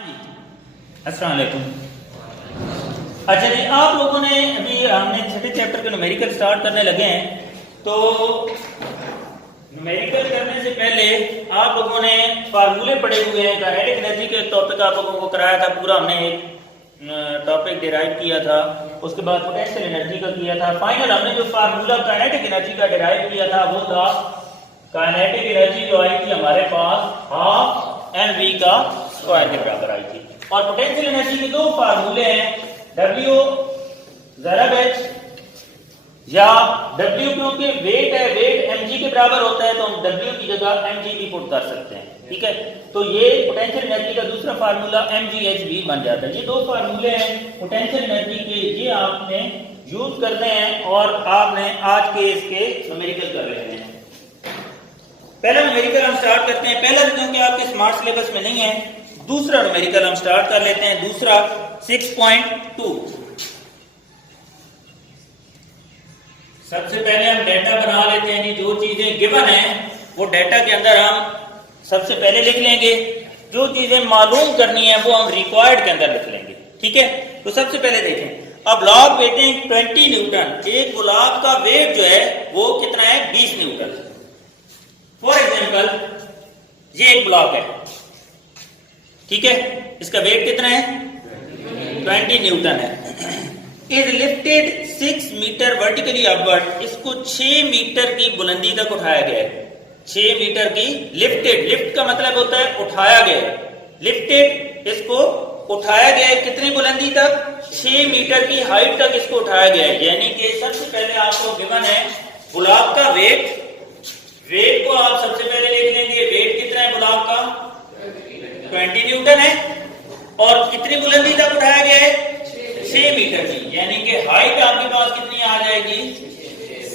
जी, अस्सलाम वालेकुम। अच्छा जी, आप लोगों ने अभी हमने छठे चैप्टर के न्यूमेरिकल स्टार्ट करने लगे हैं। तो न्यूमेरिकल करने से पहले आप लोगों ने फार्मूले पढ़े हुए हैं। काइनेटिक एनर्जी के टॉपिक आप लोगों को कराया था, पूरा हमने एक टॉपिक डिराइव किया था। उसके बाद पोटेंशियल एनर्जी का किया था। फाइनल हमने जो फार्मूला काइनेटिक एनर्जी का डिराइव किया था वो था काइनेटिक एनर्जी जो आई थी हमारे पास हाफ mv का स्क्वायर के बराबर आई थी। और पोटेंशियल एनर्जी के दो फार्मूले हैं, W ज़रब H या W, क्योंकि वेट है, वेट mg के बराबर होता है तो हम W की जगह mg भी पुट कर सकते हैं। ठीक है, तो ये पोटेंशियल एनर्जी का दूसरा फार्मूला mgh भी बन जाता है। ये दो फार्मूले हैं पोटेंशियल एनर्जी के, ये आपने यूज करने हैं और आपने आज के इसके न्यूमेरिकल कर लेने हैं। पहला न्यूमेरिकल हम स्टार्ट करते हैं। पहला क्योंकि आपके स्मार्ट सिलेबस में नहीं है, दूसरा न्यूमेरिकल हम स्टार्ट कर लेते हैं। दूसरा 6.2। सबसे पहले हम डेटा बना लेते हैं। जो चीजें गिवन है वो डेटा के अंदर हम सबसे पहले लिख लेंगे। जो चीजें मालूम करनी है वो हम रिक्वायर्ड के अंदर लिख लेंगे। ठीक है, तो सबसे पहले देखें, अब ब्लॉक वेटिंग 20 न्यूटन। एक ब्लॉक का वेट जो है वो कितना है, 20 न्यूटन। फॉर एग्जाम्पल ये एक ब्लॉक है, ठीक है, इसका वेट कितना है, 20 न्यूटन है। Is lifted 6 metre vertically upward. इसको 6 मीटर की बुलंदी तक उठाया गया है। 6 मीटर की लिफ्टेड, लिफ्ट का मतलब होता है उठाया गया है। लिफ्टेड, इसको उठाया गया है कितनी बुलंदी तक, 6 मीटर की हाइट तक इसको उठाया गया है। यानी कि सबसे पहले आपको गिवन है ब्लॉक का वेट। वेट को आप सबसे पहले लिख लेंगे। वेट कितना है ब्लॉक का, 20 न्यूटन है। और कितनी बुलंदी तक उठाया गया है, 6 मीटर की। यानी कि हाइट आपके पास कितनी आ जाएगी,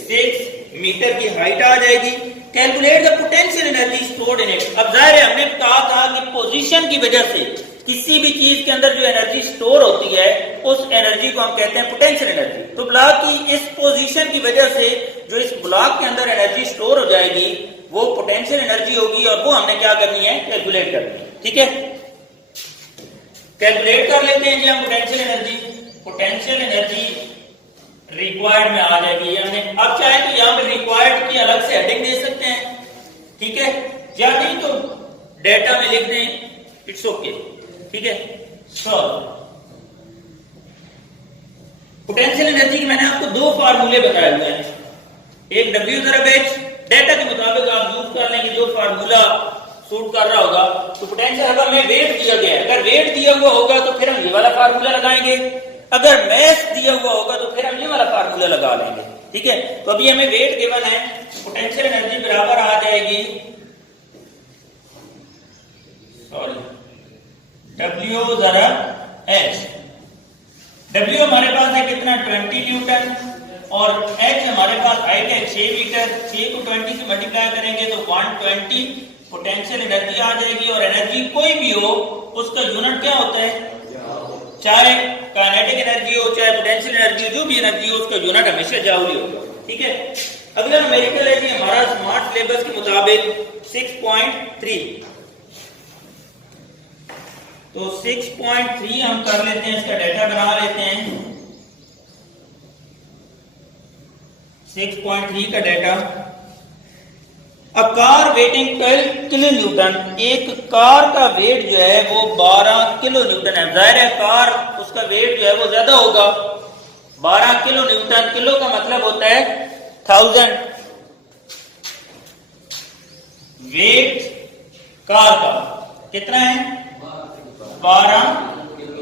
6 मीटर की हाइट आ जाएगी। Calculate the potential energy stored in it. अब जाहिर है हमने कहा था कि पोजीशन की वजह से किसी भी चीज के अंदर जो एनर्जी स्टोर होती है उस एनर्जी को हम कहते हैं पोटेंशियल एनर्जी। तो ब्लॉक की इस पोजीशन की वजह से जो इस ब्लॉक के अंदर एनर्जी स्टोर हो जाएगी वो पोटेंशियल एनर्जी होगी और वो हमने क्या करनी है, कैलकुलेट करनी है। ठीक है, कैलकुलेट कर लेते हैं जी हम potential energy. Potential energy required में आ जाएगी। हमने अब चाहे तो यहां पे रिक्वायर्ड की अलग से हेडिंग दे सकते हैं, ठीक है, या नहीं तो डेटा में लिख दें, इट्स ओके। ठीक है, पोटेंशियल एनर्जी की मैंने आपको दो फार्मूले बताए हुए हैं। एक W ज़रब H, डेटा के मुताबिक आप यूज कर लेंगे जो फार्मूला सूट कर रहा होगा। तो पोटेंशियल अगर हमें वेट दिया गया है, अगर वेट दिया हुआ होगा तो फिर हम ये वाला फार्मूला लगाएंगे। अगर मैस दिया हुआ होगा तो फिर हम ये वाला फार्मूला लगा लेंगे। ठीक है, तो अभी हमें वेट गिवन है, पोटेंशियल एनर्जी बराबर आ जाएगी, सॉरी, W ज़रब H। W हमारे पास है कितना, 20 न्यूटन, और H हमारे पास हाइट है 6 मीटर। 6 को 20 से मल्टीप्लाई करेंगे तो 120 पोटेंशियल एनर्जी आ जाएगी। और एनर्जी कोई भी हो उसका यूनिट क्या होता है, चाहे काइनेटिक एनर्जी हो चाहे पोटेंशियल एनर्जी हो, जो भी एनर्जी हो उसका यूनिट हमेशा जाउली होगा। ठीक है, अगला न्यूमेरिकल है जी हमारा स्मार्ट सिलेबस के मुताबिक 6.3। तो 6.3 हम कर लेते हैं, इसका डेटा बना लेते हैं। 6.3 का डेटा, अ कार वेटिंग 12 किलो न्यूटन। एक कार का वेट जो है वो 12 किलो न्यूटन है। जाहिर है कार, उसका वेट जो है वो ज्यादा होगा, 12 किलो न्यूटन। किलो का मतलब होता है 1000। वेट कार का कितना है, 12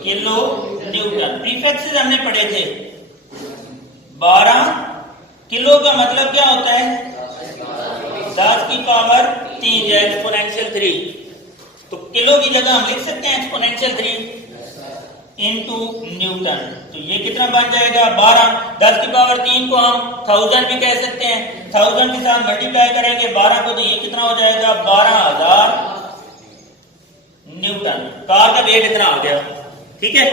किलो न्यूटन। प्रीफिक्सेस हमने पढ़े थे। 12 किलो का मतलब क्या होता है, 10 की पावर 3 या एक्सपोनेंशियल 3। तो किलो की जगह हम लिख सकते हैं एक्सपोनेंशियल 3 इनटू न्यूटन। तो ये कितना बन जाएगा, 12। 10 की पावर 3 को हम 1000 भी कह सकते हैं। 1000 के साथ मल्टीप्लाई करेंगे 12 को तो ये कितना हो जाएगा, 12000 न्यूटन। कार का वेट इतना आ गया। ठीक है,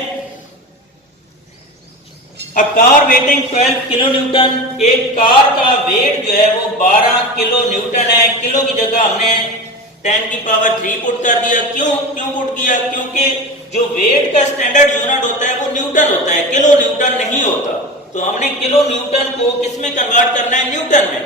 अब कार वेटिंग 12 किलो न्यूटन। एक कार का वेट जो है वो 12 किलो न्यूटन है। किलो की जगह हमने 10 की पावर 3 पुट कर दिया। क्यों पुट किया, क्योंकि जो वेट का स्टैंडर्ड यूनिट होता है वो न्यूटन होता है, किलो न्यूटन नहीं होता। तो हमने किलो न्यूटन को किस में कन्वर्ट करना है, न्यूटन में।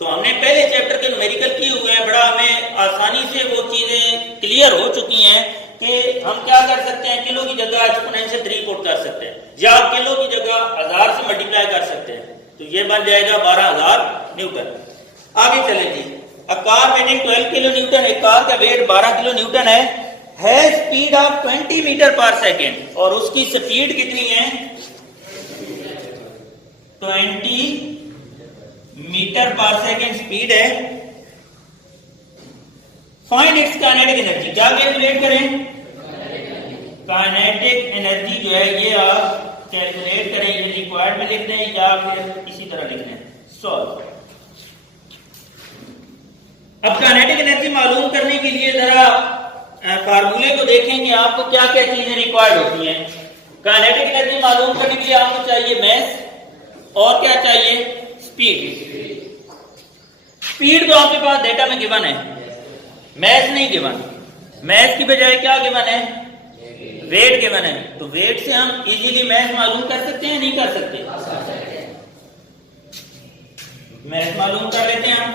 तो हमने पहले चैप्टर के न्यूमेरिकल किए हुए हैं, बड़ा हमें आसानी से वो चीजें क्लियर हो चुकी हैं कि हम क्या कर सकते हैं, किलो की जगह एक्सपोनेंशियल 3 पुट कर सकते हैं, या किलो की जगह 1000 से मल्टीप्लाई कर सकते हैं, तो ये बन जाएगा 12000 न्यूटन। आगे चले जी, a car weighing 12 kilo newton, एक कार का वेट 12 किलो न्यूटन है speed of 20 metre per second, और उसकी स्पीड कितनी है, 20 मीटर पर सेकेंड स्पीड है। फाइंड इट्स काइनेटिक एनर्जी, क्या कैलकुलेट करें, काइनेटिक एनर्जी जो है ये आप कैलकुलेट करें, ये रिक्वायर्ड में लिख दें या फिर इसी तरह लिख दें, सॉल्व। अब काइनेटिक एनर्जी मालूम करने के लिए जरा फार्मूले को देखें कि आपको क्या क्या चीजें रिक्वायर्ड होती हैं। काइनेटिक एनर्जी मालूम करने के लिए आपको चाहिए मास, और क्या चाहिए, स्पीड। स्पीड तो आपके पास डेटा में गिवन है, मास नहीं गिवन। मास की बजाय क्या गिवन है, वेट गिवन है। तो वेट से हम इजीली मास मालूम कर सकते हैं, नहीं कर सकते, मास मालूम कर लेते हैं हम।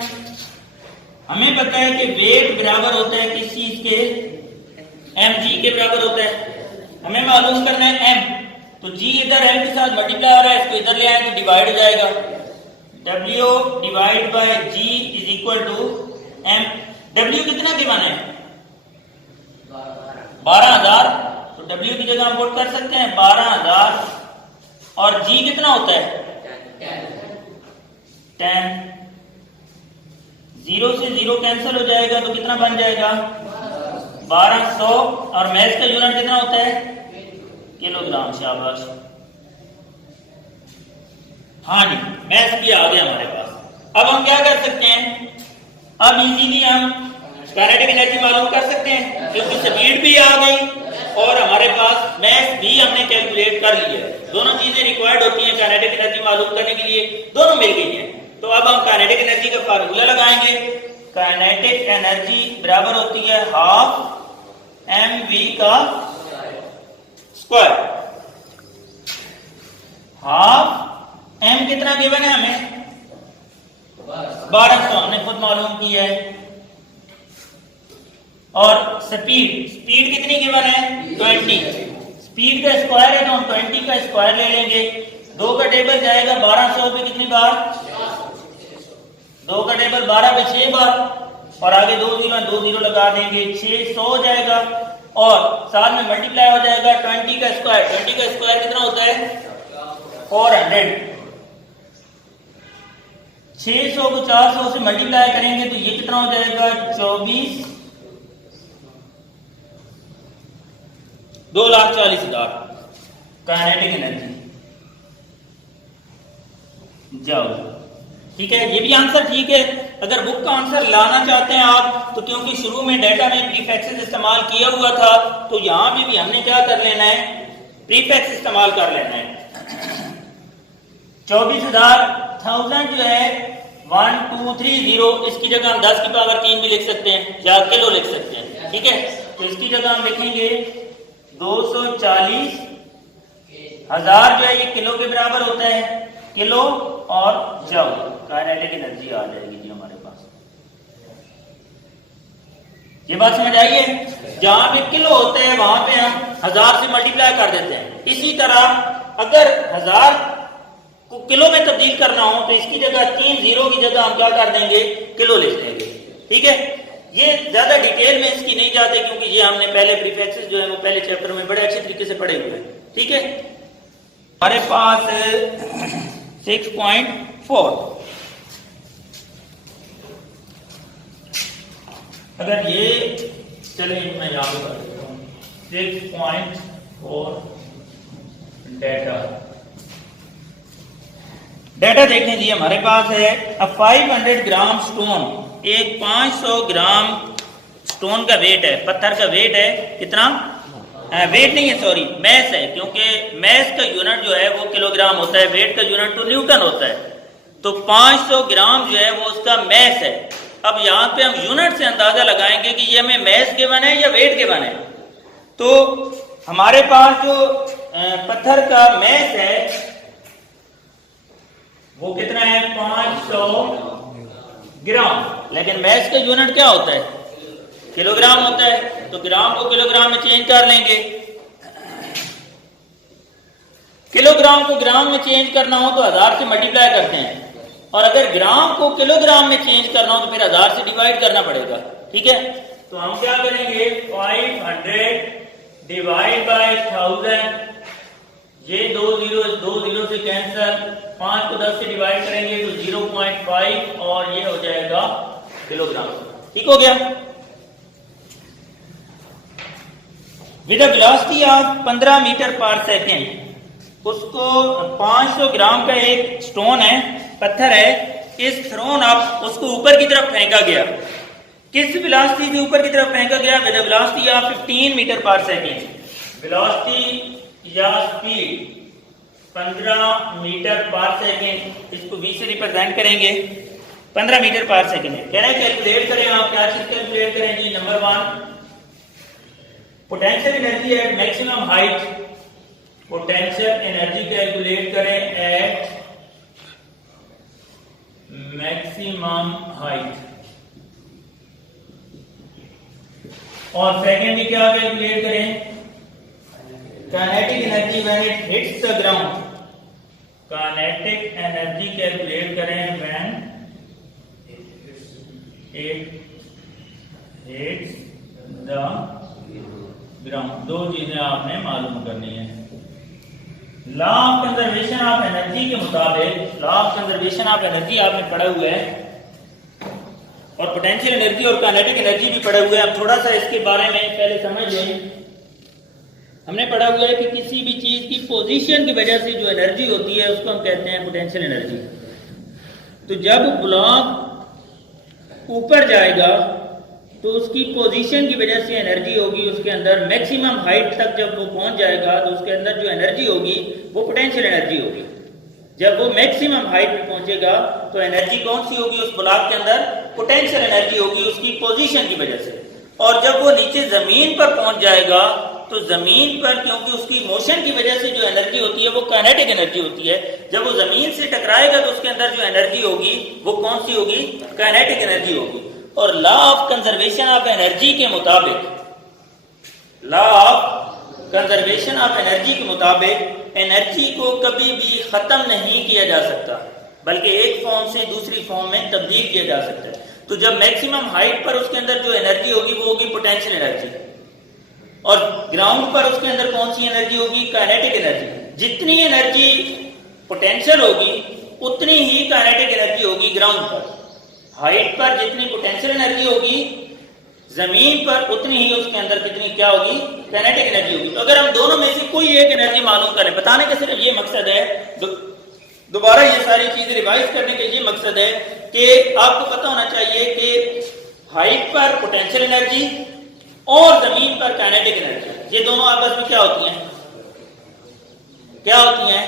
हमें पता है कि वेट बराबर होता है किस चीज के, mg के बराबर होता है। हमें मालूम करना है m, तो g इधर m के साथ मल्टीप्लाई हो रहा है, इसको इधर ले आए तो डिवाइड हो जाएगा, w divide by g is equal to m। w कितना गिवन है, 12000, तो w की जगह हम पुट कर सकते हैं 12000, और g कितना होता है 10। 0 से 0 कैंसिल हो जाएगा तो कितना बन जाएगा 1200, और मास का यूनिट कितना होता है, किलोग्राम। शाबाश, हाँ जी, मास भी आ गया हमारे पास। अब हम क्या कर सकते हैं, अब इजीली हम काइनेटिक एनर्जी मालूम कर सकते हैं, क्योंकि स्पीड भी आ गई और हमारे पास मास भी हमने कैलकुलेट कर लिया। दोनों चीजें रिक्वायर्ड होती हैं काइनेटिक एनर्जी मालूम करने के लिए, दोनों मिल गई हैं। तो अब हम काइनेटिक एनर्जी का फार्मूला लगाएंगे। काइनेटिक एनर्जी बराबर होती है हाफ mv का स्क्वायर। हाफ m कितना गिवन है हमें, 1200, हमने खुद मालूम किया है। और स्पीड कितनी गिवन है 20, स्पीड का स्क्वायर है तो हम 20 का स्क्वायर ले लेंगे। 2 का टेबल जाएगा 1200 पे कितनी बार, 2 का टेबल 12 पे 6 बार, और आगे 2 0 लगा देंगे, 600 हो जाएगा, और साथ में मल्टीप्लाई हो जाएगा 20 का स्क्वायर। 20 का स्क्वायर कितना होता है 400। 600 को 400 से मल्टीप्लाई करेंगे तो ये कितना हो जाएगा 24, 2,40,000 काइनेटिक एनर्जी। जाओ, ठीक है, ये भी आंसर ठीक है। अगर बुक का आंसर लाना चाहते हैं आप, तो क्योंकि शुरू में डेटा में प्रीफिक्सेस इस्तेमाल किया हुआ था, तो यहां पे भी हमने क्या कर लेना है, प्रीफिक्स इस्तेमाल कर लेना है। 24,000 जो है 1230, इसकी जगह हम 10 की पावर 3 भी लिख सकते हैं, या किलो लिख सकते हैं, ठीक है। तो इसकी जगह हम लिखेंगे 240,000 जो है ये किलो के बराबर होता है, किलो और जूल काइनेटिक एनर्जी आ जाएगी जी हमारे पास। ये बात समझ आई है, जहां पे किलो होते हैं वहां पे हम 1000 से मल्टीप्लाई कर देते हैं। इसी तरह अगर 1000 को किलो में तब्दील करना हो तो इसकी जगह 3 0 की जगह हम क्या कर देंगे, किलो लिख देंगे, ठीक है। ये ज्यादा डिटेल में इसकी नहीं जाते, क्योंकि ये हमने पहले प्रीफिक्सेस जो है वो पहले चैप्टर में बड़े अच्छे तरीके से पढ़े हुए हैं, ठीक है। हमारे पास 6.4, अगर ये चले मैं यहां पे कर देता हूं 6.4 डेटा देख लीजिए। हमारे पास है 500 ग्राम स्टोन, एक 500 ग्राम स्टोन का वेट है, पत्थर का वेट है कितना, वेट नहीं है सॉरी मैस है, क्योंकि मैस का यूनिट जो है वो किलोग्राम होता है, वेट का यूनिट तो न्यूटन होता है। तो 500 ग्राम जो है वो उसका मैस है। अब यहाँ पे हम यूनिट से अंदाजा लगाएंगे कि ये हमें मैस गिवन है या वेट गिवन है। तो हमारे पास जो पत्थर का मैस है वो कितना है 500 ग्राम, लेकिन मैस का यूनिट क्या होता है किलोग्राम होता है, तो ग्राम को किलोग्राम में चेंज कर लेंगे। किलोग्राम को ग्राम में चेंज करना हो तो 1000 से मल्टीप्लाई करते हैं, और अगर ग्राम को किलोग्राम में चेंज करना हो तो फिर 1000 से डिवाइड करना पड़ेगा। ठीक है, तो हम क्या करेंगे 500 डिवाइड बाय 1000, ये दो जीरो से कैंसिल, 5 को 10 से डिवाइड करेंगे तो 0.5 और ये हो जाएगा किलोग्राम। ठीक हो गया। With a velocity of 15 metre per second, उसको 500 ग्राम का एक स्टोन है, पत्थर है, इस थ्रोन अप, उसको ऊपर की तरफ फेंका गया। किस वेलोसिटी से ऊपर की तरफ फेंका गया? With a velocity of 15 metre per second. Velocity या स्पीड 15 मीटर पर सेकेंड, इसको v से रिप्रेजेंट करेंगे। 15 मीटर पर सेकेंड है, कह रहे हैं कैलकुलेट करें। आप क्या चीज कैलकुलेट करें जी? Number 1 potential energy at maximum height, potential energy calculate करें एट मैक्सिमम हाइट। और सेकेंड क्या कैलकुलेट करें? Kinetic energy when it hits the ground. Kinetic energy calculate करें when it hits the ground. दो चीजें आपने मालूम करनी है। Law of conservation of energy के मुताबिक, law of conservation of energy आपने पढ़ा हुआ है, और पोटेंशियल एनर्जी और काइनेटिक एनर्जी भी पढ़ा हुआ है। अब थोड़ा सा इसके बारे में पहले समझ लें। हमने पढ़ा हुआ है कि किसी भी चीज की पोजीशन की वजह से जो एनर्जी होती है उसको हम कहते हैं पोटेंशियल एनर्जी। तो जब ब्लॉक ऊपर जाएगा तो उसकी पोजीशन की वजह से एनर्जी होगी, उसके अंदर मैक्सिमम हाइट तक जब वो पहुंच जाएगा तो उसके अंदर जो एनर्जी होगी वो पोटेंशियल एनर्जी होगी। जब वो मैक्सिमम हाइट पे पहुंचेगा तो एनर्जी कौन सी होगी उस ब्लॉक के अंदर? पोटेंशियल एनर्जी होगी उसकी पोजीशन की वजह से। और जब वो नीचे जमीन पर पहुंच जाएगा तो जमीन पर, क्योंकि उसकी मोशन की वजह से जो एनर्जी होती है वो काइनेटिक एनर्जी होती है, जब वो जमीन से टकराएगा तो उसके अंदर जो एनर्जी होगी वो कौन सी होगी? काइनेटिक एनर्जी होगी। और law of conservation of energy के मुताबिक, law of conservation of energy के मुताबिक एनर्जी को कभी भी खत्म नहीं किया जा सकता, बल्कि एक फॉर्म से दूसरी फॉर्म में तब्दील किया जा सकता है। तो जब मैक्सिमम हाइट पर उसके अंदर जो एनर्जी होगी वो होगी पोटेंशियल एनर्जी, और ग्राउंड पर उसके अंदर कौन सी एनर्जी होगी? Kinetic energy. जितनी एनर्जी पोटेंशियल होगी उतनी ही काइनेटिक एनर्जी होगी ग्राउंड पर। हाइट पर जितनी पोटेंशियल एनर्जी होगी, जमीन पर उतनी ही उसके अंदर कितनी क्या होगी? काइनेटिक एनर्जी होगी। तो अगर हम दोनों में से कोई एक एनर्जी मालूम करें, बताने का सिर्फ ये मकसद है, दोबारा ये सारी चीजें रिवाइज करने का ये मकसद है कि आपको पता होना चाहिए कि हाइट पर पोटेंशियल एनर्जी और जमीन पर काइनेटिक एनर्जी, ये दोनों आपस में क्या होती हैं? क्या होती हैं?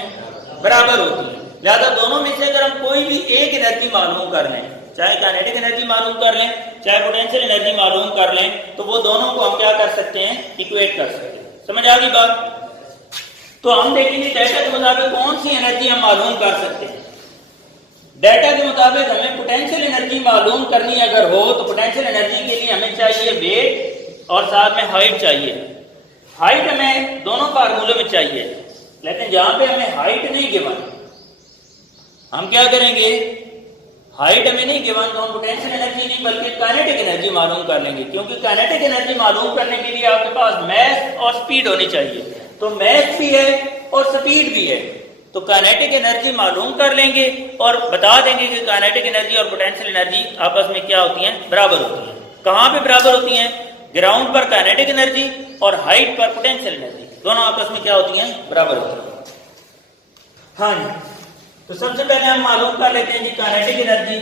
बराबर होती हैं। लिहाजा दोनों में से अगर हम कोई भी एक एनर्जी मालूम कर लें, चाहे काइनेटिक एनर्जी मालूम कर लें चाहे पोटेंशियल एनर्जी मालूम कर लें, तो वो दोनों को हम क्या कर सकते हैं? इक्वेट कर सकते हैं। समझ आ गई बात? तो हम देखेंगे डेटा के मुताबिक कौन सी एनर्जी हम मालूम कर सकते हैं। डेटा के मुताबिक हमें पोटेंशियल एनर्जी मालूम करनी अगर हो तो पोटेंशियल एनर्जी के लिए हमें चाहिए वेट और साथ में हाइट चाहिए। हाइट हमें दोनों फार्मूले में चाहिए, लेकिन जहां पे हमें हाइट नहीं गिवन, हम क्या करेंगे? हाइट हमें नहीं गिवन तो हम पोटेंशियल एनर्जी नहीं बल्कि काइनेटिक एनर्जी मालूम कर लेंगे, क्योंकि काइनेटिक एनर्जी मालूम करने के लिए आपके पास मास और स्पीड होनी चाहिए। तो मास भी है और स्पीड भी है, तो काइनेटिक एनर्जी मालूम कर लेंगे और बता देंगे कि काइनेटिक एनर्जी और पोटेंशियल एनर्जी आपस में क्या होती हैं? बराबर होती हैं। कहां पे बराबर होती हैं? ग्राउंड पर काइनेटिक एनर्जी और हाइट पर पोटेंशियल एनर्जी, दोनों आपस में क्या होती हैं? बराबर होती हैं। हाँ जी, तो सबसे पहले हम मालूम कर लेते हैं जी काइनेटिक एनर्जी।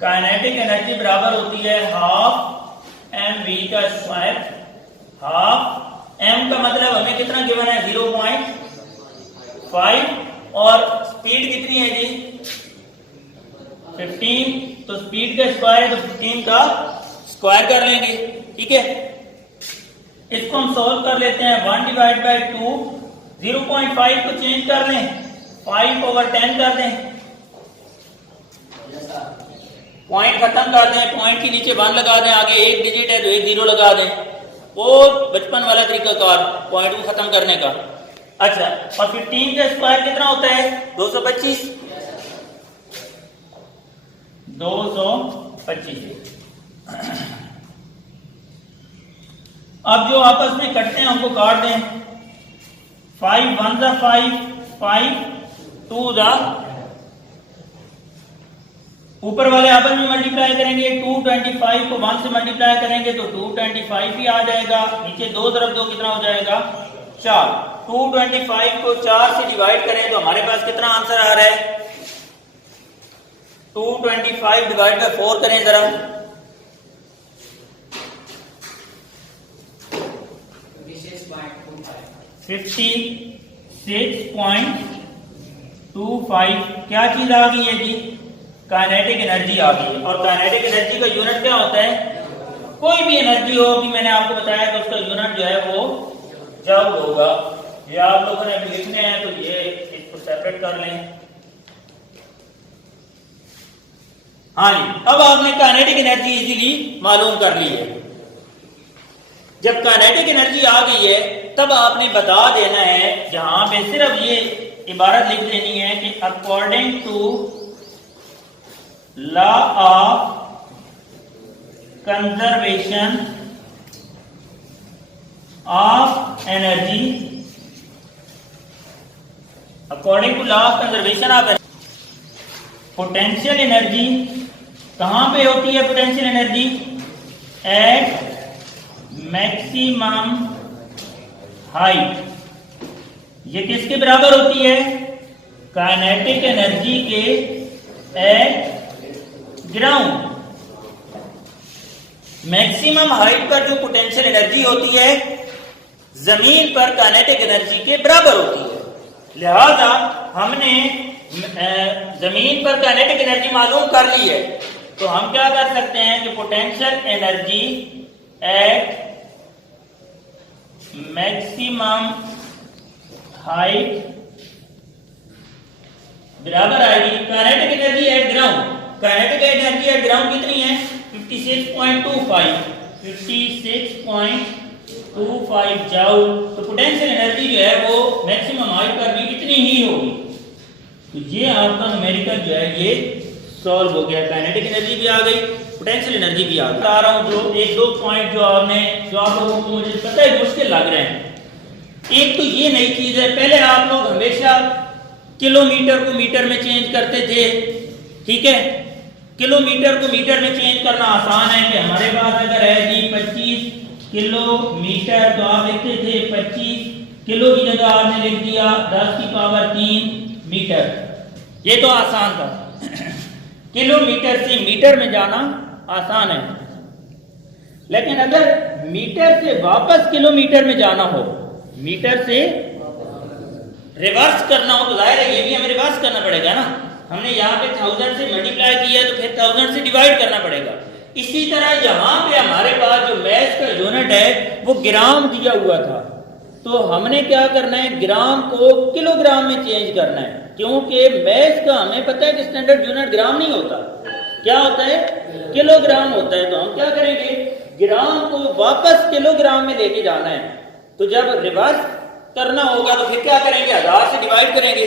काइनेटिक एनर्जी बराबर होती है हाफ एम वी का स्क्वायर। हाफ एम का मतलब हमें कितना गिवन है? 0.5 और स्पीड कितनी है जी? 15। तो स्पीड का स्क्वायर है तो 15 का स्क्वायर कर लेंगे। ठीक है, इसको हम सॉल्व कर लेते हैं। 1 डिवाइड बाई 2, 0.5 को चेंज कर लें, 5/10 कर दें, पॉइंट खत्म कर दें, पॉइंट के नीचे 1 लगा दें, आगे एक डिजिट है तो एक 0 लगा दें। वो बचपन वाला तरीका कार पॉइंट को खत्म करने का। अच्छा, और 15 का स्क्वायर कितना होता है? 225। 225। अब जो आपस में कटते हैं उनको काट दें। 5 1 ज़ा 5, 5 2 ज़ा, ऊपर वाले आपस में मल्टीप्लाई करेंगे। 225 को 1 से मल्टीप्लाई करेंगे तो 225 ही आ जाएगा। नीचे 2 तरफ 2 कितना हो जाएगा? 4। 225 को 4 से डिवाइड करें तो हमारे पास कितना आंसर आ रहा है? 225 डिवाइड बाय 4 करें जरा। 56.25 क्या चीज आ गई है जी? काइनेटिक एनर्जी आ गई है। और काइनेटिक एनर्जी का यूनिट क्या होता है? कोई भी एनर्जी हो, भी मैंने आपको बताया कि उसका यूनिट जो है वो जूल होगा। ये आप लोगों ने अभी लिखने हैं तो ये इसको सेपरेट कर लें। हाँ जी, अब आपने काइनेटिक एनर्जी इजीली मालूम कर ली है। जब काइनेटिक एनर्जी आ गई है तब आपने बता देना है, जहां पे सिर्फ ये इबारत लिख देनी है कि according to law of conservation of energy, according to law of conservation of potential energy कहां पे होती है? Potential energy at maximum height. ये किसके बराबर होती है? काइनेटिक एनर्जी के एट ग्राउंड। मैक्सिमम हाइट पर जो पोटेंशियल एनर्जी होती है जमीन पर काइनेटिक एनर्जी के बराबर होती है। लिहाजा हमने जमीन पर काइनेटिक एनर्जी मालूम कर ली है तो हम क्या कर सकते हैं कि potential energy at maximum height बराबर आएगी kinetic energy at ground. Kinetic energy at ground कितनी है? 56.25 जूल। तो पोटेंशियल एनर्जी जो है वो मैक्सिमम हाइट पर भी इतनी ही होगी। तो ये आपका न्यूमेरिकल जो है ये सॉल्व हो गया। काइनेटिक एनर्जी भी आ गई, पोटेंशियल एनर्जी भी आ गई। बता रहा हूं जो एक दो पॉइंट जो आप लोगों को मुझे पता है मुश्किल लग रहे हैं। एक तो ये नई चीज है, पहले आप लोग हमेशा किलोमीटर को मीटर में चेंज करते थे, ठीक है। किलोमीटर को मीटर में चेंज करना आसान है कि हमारे पास अगर है जी 25 किलोमीटर तो आप लिखते थे 25 किलो की जगह आपने लिख दिया 10 की पावर 3 मीटर। ये तो आसान था। किलोमीटर से मीटर में जाना आसान है, लेकिन अगर मीटर से वापस किलोमीटर में जाना हो, मीटर से रिवर्स करना हो तो जाहिर है ये भी हमें रिवर्स करना पड़ेगा ना। हमने यहाँ पे 1000 से मल्टीप्लाई किया तो फिर 1000 से डिवाइड करना पड़ेगा। इसी तरह यहाँ पे हमारे पास जो मैथ का यूनिट है वो ग्राम दिया हुआ था, तो हमने क्या करना है, ग्राम को किलोग्राम में चेंज करना है। क्योंकि मैथ का हमें पता है कि स्टैंडर्ड यूनिट ग्राम नहीं होता, क्या होता है, किलोग्राम होता है। तो हम क्या करेंगे, ग्राम को वापस किलोग्राम में लेके जाना है। तो जब रिवर्स करना होगा तो फिर क्या करेंगे, 1000 से डिवाइड करेंगे।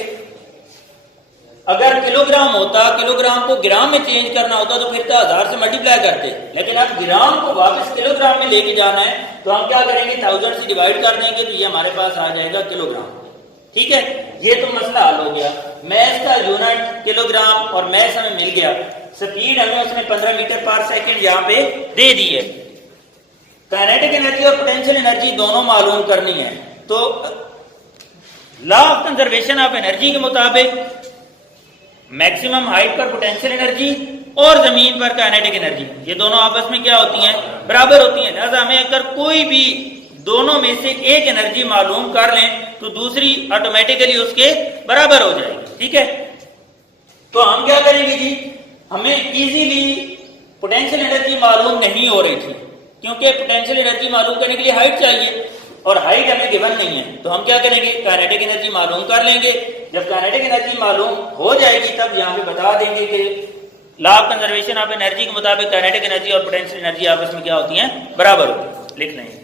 अगर किलोग्राम होता, किलोग्राम को ग्राम में चेंज करना होता तो फिर तो 1000 से मल्टीप्लाई करते, लेकिन अब ग्राम को वापस किलोग्राम में लेके जाना है तो हम क्या करेंगे, 1000 से डिवाइड कर देंगे तो ये हमारे पास आ जाएगा किलोग्राम। ठीक है, ये तो मसला हल हो गया। मैथ का यूनिट किलोग्राम और मैथ हमें मिल गया। स्पीड हमें उसने 15 मीटर पर सेकंड यहाँ पे दे दी है। काइनेटिक एनर्जी और पोटेंशियल एनर्जी दोनों मालूम करनी है। तो law of conservation of energy के मुताबिक मैक्सिमम हाइट पर पोटेंशियल एनर्जी और जमीन पर काइनेटिक एनर्जी, ये दोनों आपस में क्या होती हैं, बराबर होती हैं। लिहाजा हमें अगर कोई भी दोनों में से एक एनर्जी मालूम कर लें तो दूसरी ऑटोमेटिकली उसके बराबर हो जाएगी। ठीक है, तो हम क्या करेंगे जी, हमें इजीली पोटेंशियल एनर्जी मालूम नहीं हो रही थी, क्योंकि पोटेंशियल एनर्जी मालूम करने के लिए हाइट चाहिए और हाइट हमें गिवन नहीं है, तो हम क्या करेंगे, काइनेटिक एनर्जी मालूम कर लेंगे। जब काइनेटिक एनर्जी मालूम हो जाएगी तब यहाँ पे बता देंगे कि law of conservation of energy के मुताबिक काइनेटिक एनर्जी और पोटेंशियल एनर्जी आपस में क्या होती हैं, बराबर होती हैं। लिख लेंगे।